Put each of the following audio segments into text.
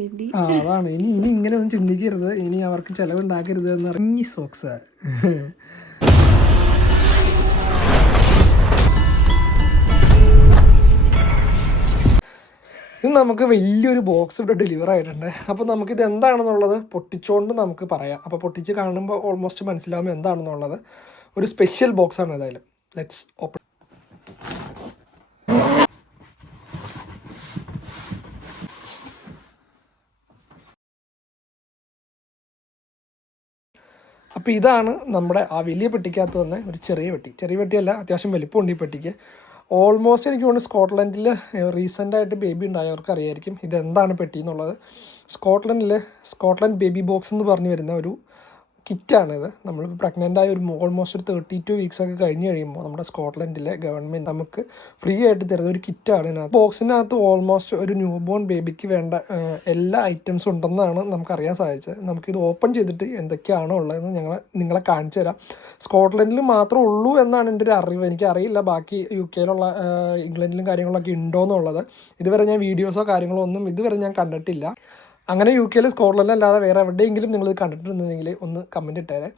അതാണ് ഇനി ഇങ്ങനെ ഒന്നും ചിന്തിക്കരുത്, ഇനി അവർക്ക് ചെലവുണ്ടാക്കരുത് എന്ന് പറഞ്ഞ സോക്സ്. ഇത് നമുക്ക് വലിയൊരു ബോക്സ് ഇവിടെ ഡെലിവർ ആയിട്ടുണ്ട്. അപ്പോൾ നമുക്കിത് എന്താണെന്നുള്ളത് പൊട്ടിച്ചുകൊണ്ട് നമുക്ക് പറയാം. അപ്പോൾ പൊട്ടിച്ച് കാണുമ്പോൾ ഓൾമോസ്റ്റ് മനസ്സിലാവും എന്താണെന്നുള്ളത്. ഒരു സ്പെഷ്യൽ ബോക്സാണ് ഏതായാലും. Let's open. അപ്പോൾ ഇതാണ് നമ്മുടെ ആ വലിയ പെട്ടിക്കകത്ത് വന്ന ഒരു ചെറിയ പെട്ടിയല്ല, അത്യാവശ്യം വലിപ്പമുണ്ട് ഈ പെട്ടിക്ക്. ഓൾമോസ്റ്റ് എനിക്ക് തോന്നുന്നു സ്കോട്ട്ലൻഡിൽ റീസെൻ്റായിട്ട് ബേബി ഉണ്ടായവർക്ക് അറിയായിരിക്കും ഇതെന്താണ് പെട്ടി എന്നുള്ളത്. സ്കോട്ട്ലൻഡ് ബേബി ബോക്സ് എന്ന് പറഞ്ഞു വരുന്ന ഒരു കിറ്റാണിത്. നമ്മളിപ്പോൾ പ്രഗ്നൻ്റായ ഓൾമോസ്റ്റ് ഒരു 32 വീക്സൊക്കെ കഴിഞ്ഞ് കഴിയുമ്പോൾ നമ്മുടെ സ്കോട്ട്ലൻഡിലെ ഗവൺമെൻറ് നമുക്ക് ഫ്രീ ആയിട്ട് തരുന്ന ഒരു കിറ്റാണ് ഇതിനകത്ത്. ബോക്സിനകത്ത് ഓൾമോസ്റ്റ് ഒരു ന്യൂ ബോൺ ബേബിക്ക് വേണ്ട എല്ലാ ഐറ്റംസും ഉണ്ടെന്നാണ് നമുക്കറിയാൻ സാധിച്ചത്. നമുക്കിത് ഓപ്പൺ ചെയ്തിട്ട് എന്തൊക്കെയാണോ ഉള്ളതെന്ന് നിങ്ങളെ കാണിച്ചു തരാം. സ്കോട്ട്ലൻഡിൽ മാത്രമേ ഉള്ളൂ എന്നാണ് എൻ്റെ ഒരു അറിവ്. എനിക്കറിയില്ല ബാക്കി UK ഇംഗ്ലണ്ടിലും കാര്യങ്ങളൊക്കെ ഉണ്ടോ എന്നുള്ളത്. ഇതുവരെ ഞാൻ വീഡിയോസോ കാര്യങ്ങളോ ഒന്നും ഇതുവരെ ഞാൻ കണ്ടിട്ടില്ല. അങ്ങനെ UK സ്കോട്ട്ലൻഡിൽ അല്ലാതെ വേറെ എവിടെയെങ്കിലും നിങ്ങൾ കണ്ടിട്ടുണ്ടെന്നുണ്ടെങ്കിൽ ഒന്ന് കമൻറ്റ് ഇട്ടേരെ.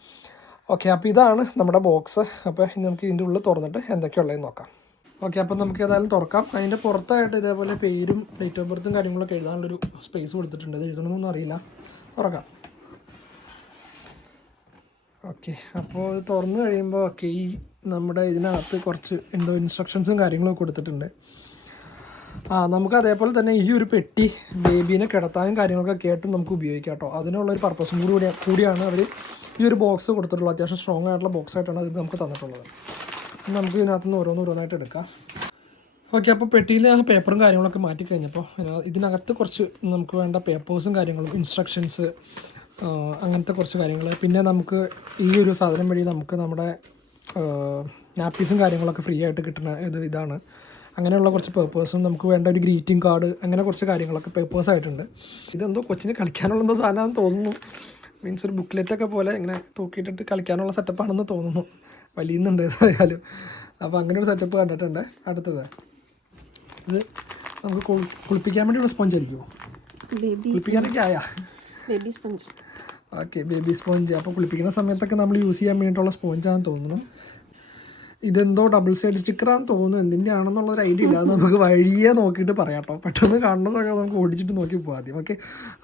ഓക്കെ, അപ്പോൾ ഇതാണ് നമ്മുടെ ബോക്സ്. അപ്പോൾ നമുക്ക് ഇതിൻ്റെ ഉള്ളിൽ തുറന്നിട്ട് എന്തൊക്കെയുള്ളതെന്ന് നോക്കാം. ഓക്കെ, അപ്പോൾ നമുക്ക് ഏതായാലും തുറക്കാം. അതിൻ്റെ പുറത്തായിട്ട് ഇതേപോലെ പേരും ഡേറ്റ് ഓഫ് ബർത്തും കാര്യങ്ങളൊക്കെ എഴുതാനുള്ളൊരു സ്പേസ് കൊടുത്തിട്ടുണ്ട്. ഇത് എഴുതണമെന്നൊന്നും അറിയില്ല. തുറക്കാം. ഓക്കെ, അപ്പോൾ ഇത് തുറന്നു കഴിയുമ്പോൾ ഓക്കെ ഈ നമ്മുടെ ഇതിനകത്ത് കുറച്ച് എന്തോ ഇൻസ്ട്രക്ഷൻസും കാര്യങ്ങളൊക്കെ കൊടുത്തിട്ടുണ്ട്. നമുക്ക് അതേപോലെ തന്നെ ഈ ഒരു പെട്ടി ബേബീനെ കിടത്താനും കാര്യങ്ങളൊക്കെ കേട്ടും നമുക്ക് ഉപയോഗിക്കാം കേട്ടോ. അതിനുള്ളൊരു പർപ്പസും കൂടിയാണ് അവർ ഈ ഒരു ബോക്സ് കൊടുത്തിട്ടുള്ളത്. അത്യാവശ്യം സ്ട്രോങ് ആയിട്ടുള്ള ബോക്സ് ആയിട്ടാണ് ഇത് നമുക്ക് തന്നിട്ടുള്ളത്. നമുക്ക് ഇതിനകത്ത് നിന്ന് ഓരോന്നായിട്ട് എടുക്കാം. ഓക്കെ, അപ്പോൾ പെട്ടിയിൽ ആ പേപ്പറും കാര്യങ്ങളൊക്കെ മാറ്റി കഴിഞ്ഞപ്പോൾ ഇതിനകത്ത് കുറച്ച് നമുക്ക് വേണ്ട പേപ്പേഴ്സും കാര്യങ്ങളും ഇൻസ്ട്രക്ഷൻസ് അങ്ങനത്തെ കുറച്ച് കാര്യങ്ങൾ, പിന്നെ നമുക്ക് ഈ ഒരു സാധനം വഴി നമുക്ക് നമ്മുടെ നാപ്പീസും കാര്യങ്ങളൊക്കെ ഫ്രീ ആയിട്ട് കിട്ടുന്ന ഇതാണ്. അങ്ങനെയുള്ള കുറച്ച് പേപ്പേഴ്സും നമുക്ക് വേണ്ട ഒരു ഗ്രീറ്റിംഗ് കാർഡ്, അങ്ങനെ കുറച്ച് കാര്യങ്ങളൊക്കെ പേപ്പേഴ്സ് ആയിട്ടുണ്ട്. ഇതെന്തോ കൊച്ചിന് കളിക്കാനുള്ള എന്തോ സാധനമാണെന്ന് തോന്നുന്നു. മീൻസ് ഒരു ബുക്ക്ലെറ്റൊക്കെ പോലെ ഇങ്ങനെ തൂക്കിയിട്ടിട്ട് കളിക്കാനുള്ള സെറ്റപ്പാണെന്ന് തോന്നുന്നു. വലിയുന്നുണ്ട് ഏതായാലും. അപ്പോൾ അങ്ങനെ ഒരു സെറ്റപ്പ് കണ്ടിട്ടുണ്ട്. അടുത്തത് ഇത് നമുക്ക് കുളിപ്പിക്കാൻ വേണ്ടിയുള്ള സ്പോഞ്ച് ആയിരിക്കുമോ? കുളിപ്പിക്കാനൊക്കെ ആയാ baby sponge. Okay, baby sponge. അപ്പോൾ കുളിപ്പിക്കുന്ന സമയത്തൊക്കെ നമ്മൾ യൂസ് ചെയ്യാൻ വേണ്ടിയിട്ടുള്ള സ്പോഞ്ചാണെന്ന് തോന്നുന്നു. ഇതെന്തോ ഡബിൾ സൈഡ് സ്റ്റിക്കറാണെന്ന് തോന്നുന്നു. എന്തിൻ്റെ ആണെന്നുള്ളൊരു ഐഡിയ ഇല്ല. അത് നമുക്ക് വഴിയെ നോക്കിയിട്ട് പറയാം കേട്ടോ. പെട്ടെന്ന് കാണുന്നതൊക്കെ നമുക്ക് ഓടിച്ചിട്ട് നോക്കി പോകാം ആദ്യം. ഓക്കെ,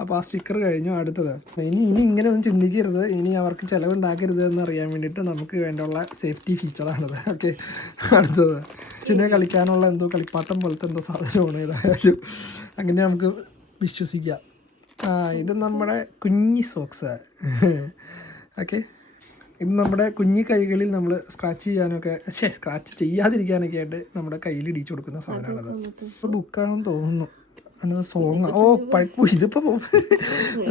അപ്പോൾ ആ സ്റ്റിക്കർ കഴിഞ്ഞു. അടുത്തത് ഇനി ഇങ്ങനെ ഒന്നും ചിന്തിക്കരുത്, ഇനി അവർക്ക് ചിലവുണ്ടാക്കരുത് എന്ന് അറിയാൻ വേണ്ടിയിട്ട് നമുക്ക് വേണ്ടിയുള്ള സേഫ്റ്റി ഫീച്ചറാണിത്. ഓക്കെ, അടുത്തത് കൊച്ചിനെ കളിക്കാനുള്ള എന്തോ കളിപ്പാട്ടം പോലത്തെ എന്തോ സാധനമാണ് ഏതായാലും. അങ്ങനെ നമുക്ക് വിശ്വസിക്കാം. ഇത് നമ്മുടെ കുഞ്ഞി സോക്സ്. ഓക്കെ, ഇത് നമ്മുടെ കുഞ്ഞി കൈകളിൽ നമ്മൾ സ്ക്രാച്ച് ചെയ്യാതിരിക്കാനൊക്കെ ആയിട്ട് നമ്മുടെ കയ്യിൽ ഇടിച്ചു കൊടുക്കുന്ന സാധനമാണത്. ബുക്കാണെന്ന് തോന്നുന്നു. അന്നത് സോങ്. ഇതിപ്പോൾ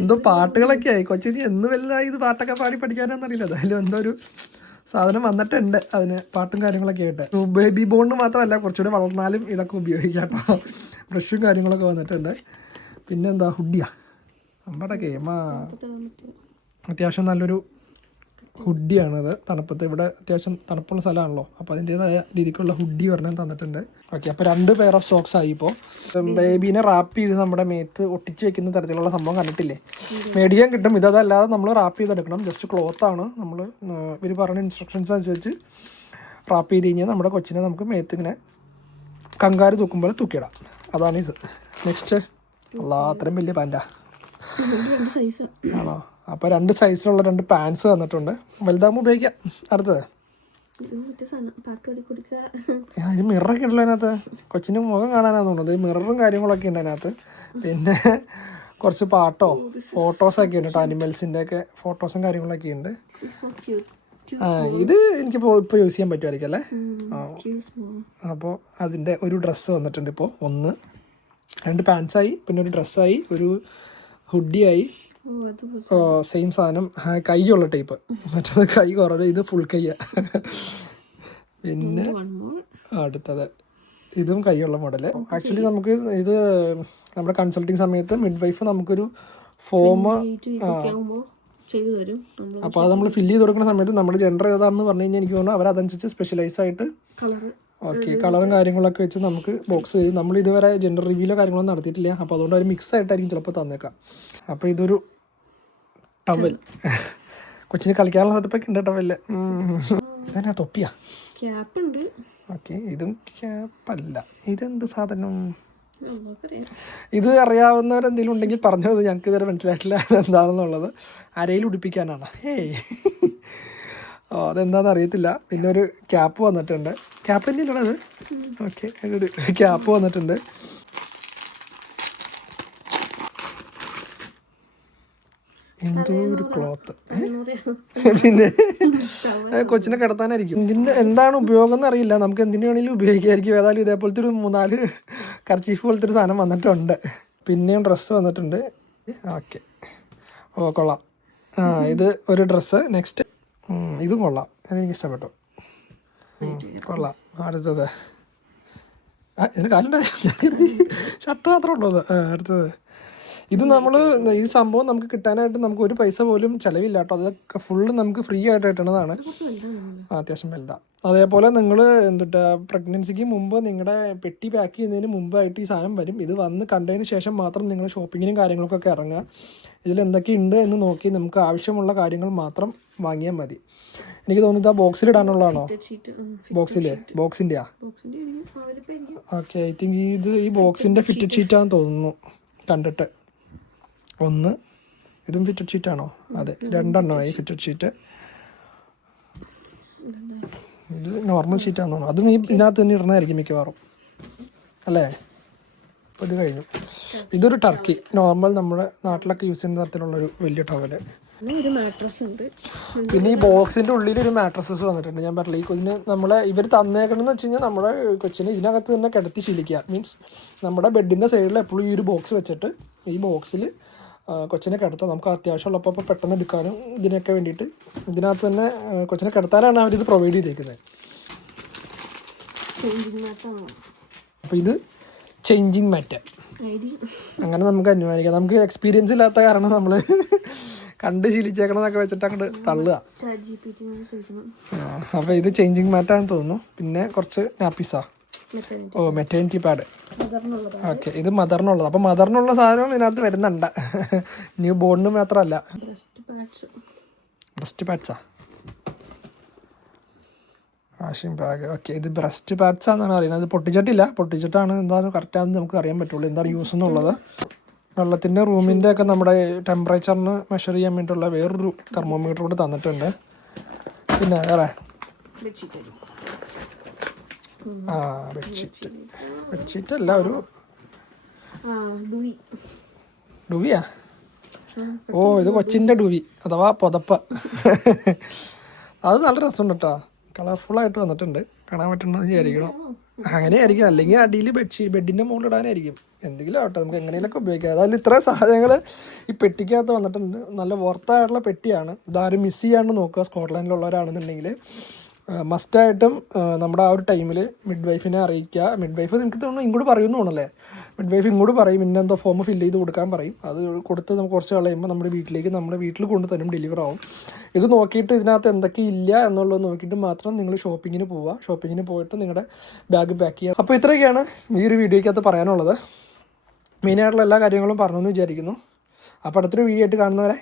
എന്തോ പാട്ടുകളൊക്കെ ആയി. കൊച്ചിന് എന്ന് വലുതായി ഇത് പാട്ടൊക്കെ പാടി പഠിക്കാനൊന്നറിയില്ല. അതായാലും എന്തോ ഒരു സാധനം വന്നിട്ടുണ്ട് അതിന് പാട്ടും കാര്യങ്ങളൊക്കെ ആയിട്ട്. ബേബി ബോണിന് മാത്രമല്ല, കുറച്ചുകൂടി വളർന്നാലും ഇതൊക്കെ ഉപയോഗിക്കാം കേട്ടോ. ബ്രഷും കാര്യങ്ങളൊക്കെ വന്നിട്ടുണ്ട്. പിന്നെന്താ ഹുഡിയാ നമ്മുടെ ഗെയിമാ. അത്യാവശ്യം നല്ലൊരു ഹുഡിയാണത്. തണുപ്പത്ത് ഇവിടെ അത്യാവശ്യം തണുപ്പുള്ള സ്ഥലമാണല്ലോ, അപ്പോൾ അതിൻ്റേതായ രീതിക്കുള്ള ഹുഡി ഒരെണ്ണം തന്നിട്ടുണ്ട്. ഓക്കെ, അപ്പോൾ 2 പെയർ ഓഫ് സോക്സ് ആയി. ഇപ്പോൾ ബേബീനെ റാപ്പ് ചെയ്ത് നമ്മുടെ മേത്ത് ഒട്ടിച്ച് വെക്കുന്ന തരത്തിലുള്ള സംഭവം കണ്ടിട്ടില്ലേ? മേടിക്കാൻ കിട്ടും. ഇതല്ലാതെ നമ്മൾ റാപ്പ് ചെയ്തെടുക്കണം. ജസ്റ്റ് ക്ലോത്താണ്. നമ്മൾ ഇവർ പറഞ്ഞ ഇൻസ്ട്രക്ഷൻസ് അനുസരിച്ച് റാപ്പ് ചെയ്ത് കഴിഞ്ഞാൽ നമ്മുടെ കൊച്ചിനെ നമുക്ക് മേത്ത് ഇങ്ങനെ കങ്കാര് തൂക്കുമ്പോൾ തൂക്കിയിടാം. അതാണ് ഇത്. നെക്സ്റ്റ് അത്രയും വലിയ പാൻറ്റാ ആണോ? അപ്പോൾ 2 സൈസിലുള്ള 2 പാൻസ് തന്നിട്ടുണ്ട്. വലുതാകുമ്പോൾ ഉപയോഗിക്കാം. അടുത്തത് ഇത് മിററൊക്കെ ഉണ്ടല്ലോ അതിനകത്ത്. കൊച്ചിൻ്റെ മുഖം കാണാനാണ് തോന്നുന്നത്. മിററും കാര്യങ്ങളൊക്കെ ഉണ്ട് അതിനകത്ത്. പിന്നെ കുറച്ച് പാട്ടോ ഫോട്ടോസൊക്കെ ഉണ്ട് കേട്ടോ. അനിമൽസിൻ്റെ ഒക്കെ ഫോട്ടോസും കാര്യങ്ങളൊക്കെ ഉണ്ട്. ഇത് എനിക്കിപ്പോൾ യൂസ് ചെയ്യാൻ പറ്റുമായിരിക്കും അല്ലേ? അപ്പോൾ അതിൻ്റെ ഒരു ഡ്രസ്സ് വന്നിട്ടുണ്ട്. ഇപ്പോൾ 2 പാൻസായി, പിന്നെ ഒരു ഡ്രസ്സായി, ഒരു ഹുഡിയായി. സെയിം സാധനം. കൈയുള്ള ടൈപ്പ്. മറ്റേത് കൈ കുറവ്, ഇത് ഫുൾ കൈയ്യ. പിന്നെ അടുത്തത് ഇതും കൈയുള്ള മോഡല്. ആക്ച്വലി നമുക്ക് ഇത് നമ്മുടെ കൺസൾട്ടിങ് സമയത്ത് മിഡ് വൈഫ് നമുക്കൊരു ഫോം അപ്പോൾ അത് നമ്മൾ ഫില്ല് ചെയ്ത് കൊടുക്കുന്ന സമയത്ത് നമ്മുടെ ജെൻഡർ ഏതാണെന്ന് പറഞ്ഞു കഴിഞ്ഞാൽ എനിക്ക് തോന്നുന്നു അവരതനുസരിച്ച് സ്പെഷ്യലൈസ് ആയിട്ട് ഓക്കെ, കളറും കാര്യങ്ങളൊക്കെ വെച്ച് നമുക്ക് ബോക്സ് ചെയ്ത് നമ്മൾ ഇതുവരെ ജെൻഡർ റിവ്യൂലോ കാര്യങ്ങളൊന്നും നടത്തിയിട്ടില്ല. അപ്പോൾ അതുകൊണ്ട് ഒരു മിക്സ് ആയിട്ടായിരിക്കും ചിലപ്പോൾ തന്നേക്കാം. അപ്പോൾ ഇതൊരു ടവൽ, കൊച്ചിന് കളിക്കാനുള്ള സെറ്റപ്പൊക്കെ ഉണ്ട് ടവല്. ഇതെന്നാ തൊപ്പിയാ? ക്യാപ്പുണ്ട്. ഓക്കെ, ഇതും ക്യാപ്പല്ല. ഇതെന്ത് സാധനം? ഇത് അറിയാവുന്നവരെന്തെങ്കിലും ഉണ്ടെങ്കിൽ പറഞ്ഞത്, ഞങ്ങൾക്ക് ഇതുവരെ മനസ്സിലായിട്ടില്ല എന്താണെന്നുള്ളത്. അരയിൽ ഉടുപ്പിക്കാനാണ്. ഏയ് അതെന്താണെന്ന് അറിയത്തില്ല. പിന്നെ ഒരു ക്യാപ്പ് വന്നിട്ടുണ്ട്. ക്യാപ്പ് തന്നെയല്ലേ അത്? ഓക്കെ, ഒരു ക്യാപ്പ് വന്നിട്ടുണ്ട്. എന്തോ ഒരു ക്ലോത്ത്. പിന്നെ കൊച്ചിനെ കിടത്താനായിരിക്കും. ഇതിൻ്റെ എന്താണ് ഉപയോഗം എന്നറിയില്ല. നമുക്ക് എന്തിനു വേണമെങ്കിലും ഉപയോഗിക്കായിരിക്കും. ഏതായാലും ഇതേപോലത്തെ ഒരു 3-4 കർച്ചീഫ് പോലത്തെ ഒരു സാധനം വന്നിട്ടുണ്ട്. പിന്നെയും ഡ്രസ്സ് വന്നിട്ടുണ്ട്. ഓക്കെ, ഓ കൊള്ളാം. ഇത് ഒരു ഡ്രസ്സ്. നെക്സ്റ്റ് ഇതും കൊള്ളാം, എനിക്ക് ഇഷ്ടപ്പെട്ടു. കൊള്ളാം. അടുത്തത് ഇതിന് കാലുണ്ടായി, ഷർട്ട് മാത്രമേ ഉള്ളൂ അത്. അടുത്തത് ഇത് നമ്മൾ ഈ സംഭവം നമുക്ക് കിട്ടാനായിട്ട് നമുക്ക് ഒരു പൈസ പോലും ചിലവില്ല കേട്ടോ. അതൊക്കെ ഫുള്ള് നമുക്ക് ഫ്രീ ആയിട്ട് കിട്ടുന്നതാണ്. അത്യാവശ്യം വലുതാണ്. അതേപോലെ നിങ്ങൾ പ്രഗ്നൻസിക്ക് മുമ്പ് നിങ്ങളുടെ പെട്ടി പാക്ക് ചെയ്യുന്നതിന് മുമ്പായിട്ട് ഈ സാധനം വരും. ഇത് വന്ന് കണ്ടതിന് ശേഷം മാത്രം നിങ്ങൾ ഷോപ്പിങ്ങിനും കാര്യങ്ങൾക്കൊക്കെ ഇറങ്ങുക. ഇതിലെന്തൊക്കെ ഉണ്ട് എന്ന് നോക്കി നമുക്ക് ആവശ്യമുള്ള കാര്യങ്ങൾ മാത്രം വാങ്ങിയാൽ മതി. എനിക്ക് തോന്നുന്നത് ആ ബോക്സിലിടാനുള്ളതാണോ? ബോക്സിൻ്റെയാ? ഓക്കെ, ഐ തിങ്ക് ഇത് ഈ ബോക്സിൻ്റെ ഫിറ്റഡ് ഷീറ്റാണെന്ന് തോന്നുന്നു കണ്ടിട്ട്. ഒന്ന് ഇതും ഫിറ്റഡ് ഷീറ്റാണോ? അതെ, 2 എണ്ണമായി ഫിറ്റഡ് ഷീറ്റ്. ഇത് നോർമൽ ഷീറ്റാണെന്ന് തോന്നുന്നു. അതും ഇതിനകത്ത് തന്നെ ഇടുന്നതായിരിക്കും മിക്കവാറും, അല്ലേ? അപ്പോൾ ഇത് കഴിഞ്ഞു. ഇതൊരു ടർക്കി, നോർമൽ നമ്മുടെ നാട്ടിലൊക്കെ യൂസ് ചെയ്യുന്ന തരത്തിലുള്ളൊരു വലിയ ടവല്. പിന്നെ ഈ ബോക്സിൻ്റെ ഉള്ളിലൊരു മാട്രസസ് വന്നിട്ടുണ്ട്. ഞാൻ പറഞ്ഞില്ല, ഈ കൊച്ചിന് നമ്മളെ ഇവർ തന്നേക്കണമെന്ന് വെച്ച് കഴിഞ്ഞാൽ നമ്മുടെ കൊച്ചിനെ ഇതിനകത്ത് തന്നെ കിടത്തി ശീലിക്കുക. മീൻസ് നമ്മുടെ ബെഡിൻ്റെ സൈഡിൽ എപ്പോഴും ഈ ഒരു ബോക്സ് വെച്ചിട്ട് ഈ ബോക്സിൽ കൊച്ചിനെ കിടത്താം. നമുക്ക് അത്യാവശ്യമുള്ളപ്പോൾ പെട്ടെന്ന് എടുക്കാനും ഇതിനൊക്കെ വേണ്ടിയിട്ട് ഇതിനകത്ത് തന്നെ കൊച്ചിനെ കിടത്താനാണ് അവരിത് പ്രൊവൈഡ് ചെയ്തേക്കുന്നത്. അപ്പോൾ ഇത് ചേഞ്ചിങ് മാറ്റ് അങ്ങനെ നമുക്ക് അനുമാനിക്കാം. നമുക്ക് എക്സ്പീരിയൻസ് ഇല്ലാത്ത കാരണം നമ്മൾ കണ്ട് ശീലിച്ചേക്കണമെന്നൊക്കെ വെച്ചിട്ട് അങ്ങോട്ട് തള്ളുക. അപ്പോൾ ഇത് ചേഞ്ചിങ് മാറ്റാണെന്ന് തോന്നുന്നു. പിന്നെ കുറച്ച് നാപ്പീസാ. ഓ, മെറ്റേണിറ്റി പാഡ്. ഓക്കെ, ഇത് മദറിനുള്ളത്. അപ്പോൾ മദറിനുള്ള സാധനവും ഇതിനകത്ത് വരുന്നുണ്ട്. ന്യൂ ബോർണിന് മാത്രമല്ല. ബ്രസ്റ്റ് പാഡ്സാ? Washing bag. ഓക്കെ, ഇത് ബ്രസ്റ്റ് പാഡ്സാണെന്നാണ് അറിയുന്നത്. അത് പൊട്ടിച്ചിട്ടില്ല. പൊട്ടിച്ചിട്ടാണ് എന്താണെന്ന് കറക്റ്റാണെന്ന് നമുക്ക് അറിയാൻ പറ്റുള്ളൂ എന്താണ് യൂസ് എന്നുള്ളത്. വെള്ളത്തിൻ്റെ റൂമിൻ്റെ ഒക്കെ നമ്മുടെ ടെമ്പറേച്ചറിന് മെഷർ ചെയ്യാൻ വേണ്ടിയിട്ടുള്ള വേറൊരു തെർമോമീറ്റർ കൂടി തന്നിട്ടുണ്ട്. പിന്നെ വേറെ ബെഡ്ഷീറ്റ് അല്ല, ഒരു ഡുവിയാ? ഓ, ഇത് കൊച്ചിൻ്റെ ഡുവി അഥവാ പുതപ്പ്. അത് നല്ല രസമുണ്ട് കേട്ടോ. കളർഫുള്ളായിട്ട് വന്നിട്ടുണ്ട്. കാണാൻ പറ്റുന്നത് വിചാരിക്കണം. അങ്ങനെയായിരിക്കും. അല്ലെങ്കിൽ അടിയിൽ ബെഡിൻ്റെ മുകളിൽ ഇടാനായിരിക്കും. എന്തെങ്കിലും ആവട്ടെ, നമുക്ക് എങ്ങനെയൊക്കെ ഉപയോഗിക്കാം. അതായത് ഇത്ര സാധനങ്ങൾ ഈ പെട്ടിക്കകത്ത് വന്നിട്ടുണ്ട്. നല്ല വർത്തായിട്ടുള്ള പെട്ടിയാണ്. ഇതാരും മിസ് ചെയ്യാണ്ട് നോക്കുക. സ്കോട്ട്ലാൻഡിലുള്ളവരാണെന്നുണ്ടെങ്കിൽ മസ്റ്റായിട്ടും നമ്മുടെ ആ ഒരു ടൈമിൽ മിഡ് വൈഫിനെ അറിയിക്കുക. മിഡ് വൈഫ് നിങ്ങൾക്ക് തോന്നുന്നു ഇങ്ങോട്ട് പറയുമെന്ന് തോന്നല്ലേ? മിഡ് വൈഫ് ഇങ്ങോട്ട് പറയും, ഇന്നെന്തോ ഫോം ഫില്ല് ചെയ്ത് കൊടുക്കാൻ പറയും. അത് കൊടുത്ത് നമുക്ക് കുറച്ച് കളയുമ്പോൾ നമ്മുടെ വീട്ടിൽ കൊണ്ട് തരും, ഡെലിവർ ആവും. ഇത് നോക്കിയിട്ട് ഇതിനകത്ത് എന്തൊക്കെ ഇല്ല എന്നുള്ളത് നോക്കിയിട്ട് മാത്രം നിങ്ങൾ ഷോപ്പിങ്ങിന് പോവുക. ഷോപ്പിങ്ങിന് പോയിട്ട് നിങ്ങളുടെ ബാഗ് പാക്ക് ചെയ്യുക. അപ്പോൾ ഇത്രയൊക്കെയാണ് ഈ ഒരു വീഡിയോയ്ക്കകത്ത് പറയാനുള്ളത്. മെയിനായിട്ടുള്ള എല്ലാ കാര്യങ്ങളും പറഞ്ഞു എന്ന് വിചാരിക്കുന്നു. അപ്പോൾ അടുത്തൊരു വീഡിയോ ആയിട്ട് കാണുന്നവരെ